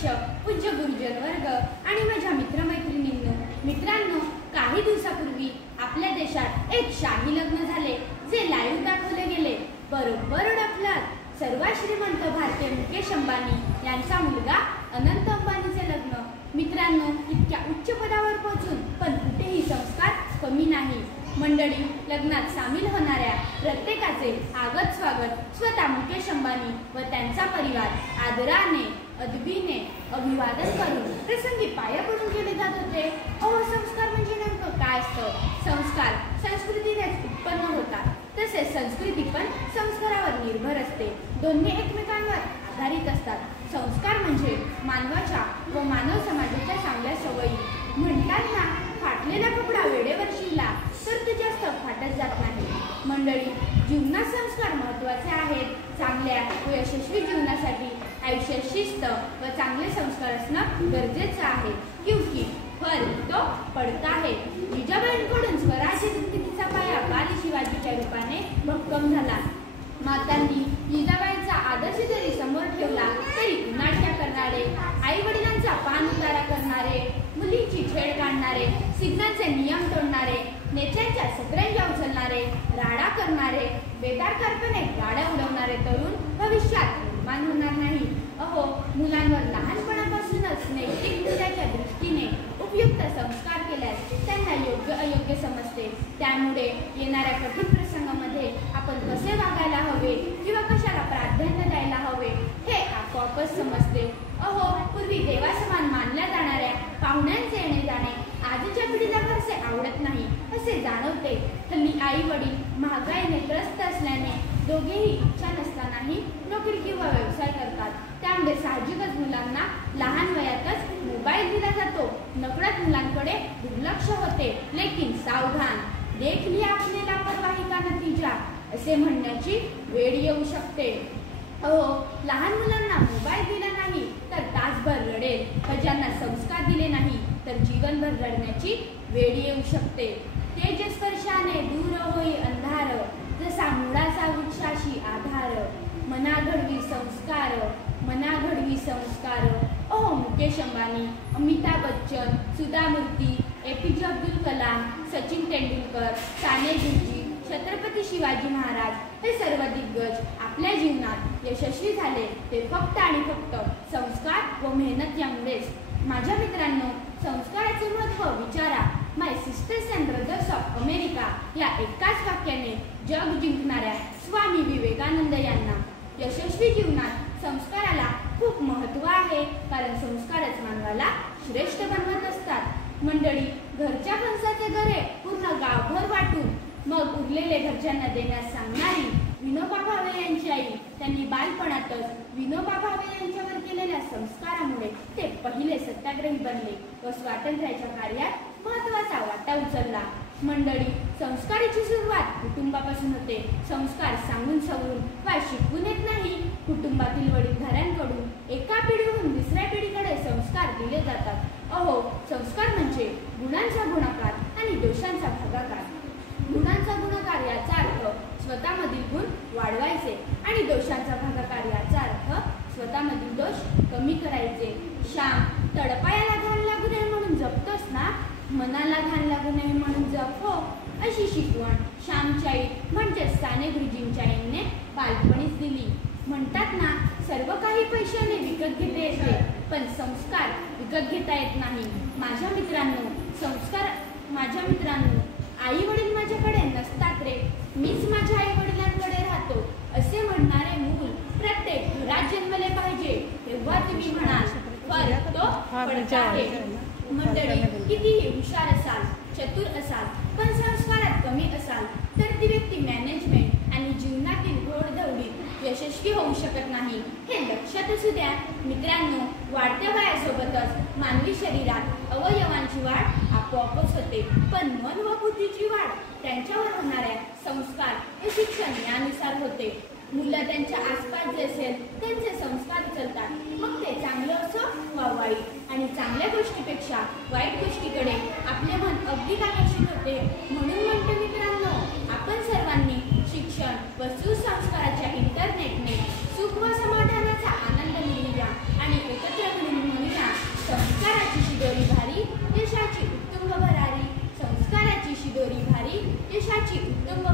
शिक्षक, पूज्य गुरुजन वर्ग आणि माझ्या मित्रांनो, काही दिवसापूर्वी आपल्या देशात एक शाही लग्न झाले जे लाईव्ह दाखवले गेले. बरोबर ओळखलात, सर्वात श्रीमंत भारतीय मुकेश अंबानी यांचा मुलगा अनंत अंबानीचे लग्न. मित्रांनो, इतक्या उच्च पदावर पोहोचून पण कुठेही संस्कार कमी नाही. मंडळी, लग्नात सामील होणाऱ्या प्रत्येकाचे आगत स्वागत स्वतः मुकेश अंबानी व त्यांचा परिवार आदराने अदबीने अभिवादन करून प्रसंगी पाया पडून केले जात होते. संस्कार म्हणजे नेमकं काय असतं? संस्कार संस्कृतीनेच उत्पन्न होतात, तसेच संस्कृती पण संस्कारावर निर्भर असते. दोन्ही एकमेकांवर आधारित असतात. संस्कार म्हणजे मानवाच्या व मानव समाजाच्या चांगल्या सवयी. म्हणतात ना, फाटलेला कपडा वेळेवर शिवला तर ते जास्त फाटत जात नाही. मंडळी, जीवनात संस्कार महत्त्वाचे आहेत. चांगल्या व यशस्वी जीवनासाठी आयुष्यात शिस्त व चांगले संस्कार असणं गरजेचं आहे. क्योंकि फर्क तो पडता है. जिजाबाईंकडून स्वराज्य निर्मितीचा पाया बाल शिवाजीच्या रूपाने भक्कम झाला. मातांनी जिजाबाईंचा आदर्श जरी समोर ठेवला तरी उन्हाळ्या करणारे, आई वडिलांचा पान उतारा करणारे, मुलींची छेड काढणारे, सिग्नलचे नियम तोडणारे, नेत्यांच्या सतरंजा उचलणारे, राडा करणारे, बेदारकारपणे गाड्या उडवणारे तरुण भविष्यात निर्माण होणार नाही. मुलांवर लहानपणापासूनच नैतिक मूल्याच्या दृष्टीने उपयुक्त संस्कार केल्यास त्यांना योग्य अयोग्य समजते. त्यामुळे येणाऱ्या कठीण प्रसंगामध्ये आपण कसे वागायला हवे किंवा कशाला प्राधान्य द्यायला हवे हे आपोआपच समजते. पूर्वी देवासमान मानल्या जाणाऱ्या पाहुण्यांचे येणे जाणे आजच्या पिढीला फारसे आवडत नाही असे जाणवते. हल्ली आई वडील महागाईने त्रस्त असल्याने दोघेही इच्छा नसतानाही नोकरी किंवा व्यवसाय करतात. त्यामुळे साहजिकच मुलांना लहान वयातच मोबाईल दिला जातो. नकळत मुलांकडे दुर्लक्ष होते. लेकिन सावधान, देख लिया आपने लापरवाही का नतीजा असे म्हणण्याची वेळ येऊ शकते. लहान मुलांना मोबाईल दिला नाही तर तासभर रडेल, तर ज्यांना संस्कार दिले नाही तर जीवनभर रडण्याची वेळ येऊ शकते. तेजस्पर्शाने दूर होई अंधार, जसा मुळाचा वृक्षाशी आधार, मना घडवी संस्कार, मना घडवी संस्कार. मुकेश अंबानी, अमिताभ बच्चन, सुधा मूर्ती, APJ अब्दुल कलाम, सचिन तेंडुलकर, साने गुरुजी, छत्रपती शिवाजी महाराज हे सर्व दिग्गज आपल्या जीवनात यशस्वी झाले ते फक्त आणि फक्त संस्कार व मेहनत यामुळेच. माझ्या मित्रांनो, संस्काराचे महत्त्व विचारा. My sisters and brothers of America या एकाच वाक्याने जग जिंकणाऱ्या स्वामी विवेकानंद यांना. यशस्वी जीवनात संस्काराला खूप महत्त्व आहे, कारण संस्कारच मानवाला श्रेष्ठ बनवत असतात. मंडळी, घरच्या फणसाचे गरे पूर्ण गावभर वाटून मग उरलेले घरच्यांना देण्यास सांगणारी विनोबा भावे यांची आई. त्यांनी बालपणातच विनोबा भावे यांच्यावर केलेल्या संस्कारामुळे ते पहिले सत्याग्रही बनले व स्वातंत्र्याच्या कार्यात महत्त्वाचा वाटा उचलला. मंडळी, संस्काराची सुरुवात कुटुंबापासून होते. संस्कार सांगून सवरून वा शिकवून येत नाही. कुटुंबातील वडीलधाऱ्यांकडून एका पिढीहून दुसऱ्या पिढीकडे संस्कार दिले जातात. संस्कार म्हणजे गुणांचा गुणाकार आणि दोषांचा भागाकार. गुणांचा गुणाकार याचा अर्थ स्वतःमधील गुण वाढवायचे आणि दोषांचा भागाकार याचा अर्थ स्वतःमधील दोष कमी करायचे. श्याम, तडपायाला घाण लागू नये म्हणून जपतोस ना, मनाला घाण लागू नये म्हणून जप अशी शिकवण श्यामच्या आई म्हणजेच साने गुरुजींच्या आईने बालपणीच दिली. म्हणतात ना, सर्व काही पैशाने विकत घेता येते पण संस्कार विकत घेता येत नाही. माझ्या मित्रांनो, आई वडील माझ्याकडे नसतात रे, मीच माझ्या आई वडिलांकडे राहतो असे म्हणणारे मूल प्रत्येक घरात जन्मले पाहिजे. तेव्हा तुम्ही म्हणाल फरक तो पडता आहे. मंडळी, कितीही हुशार असाल, चतुर असाल, पण संस्कारात कमी असाल तर ती व्यक्ती मॅनेजमेंट आणि जीवनातील घोडदौडीत यशस्वी होऊ शकत नाही. हे लक्षात असू द्या. मित्रांनो, वाढत्या वयासोबतच मानवी शरीरात अवयवांची वाढ आपोआपच होते, पण मन व बुद्धीची वाढ त्यांच्यावर होणाऱ्या संस्कार व शिक्षण यानुसार होते. मुलं त्यांच्या आसपास जे असेल त्यांचे संस्कार उचलतात, मग ते चांगलं असो वा वाईट. आणि चांगल्या गोष्टीपेक्षा वाईट गोष्टीकडे आपले मन अगदी आकर्षित होते. म्हणून म्हणतो मित्रांनो, आपण सर्वांनी शिक्षण व सुसंस्काराच्या इंटरनेटने सुख व समाधानाचा आनंद मिळवूया आणि एकत्र मिळून शिदोरी भारी यशाची उत्तुंग भरारी, संस्काराची शिदोरी भारी यशाची उत्तुंग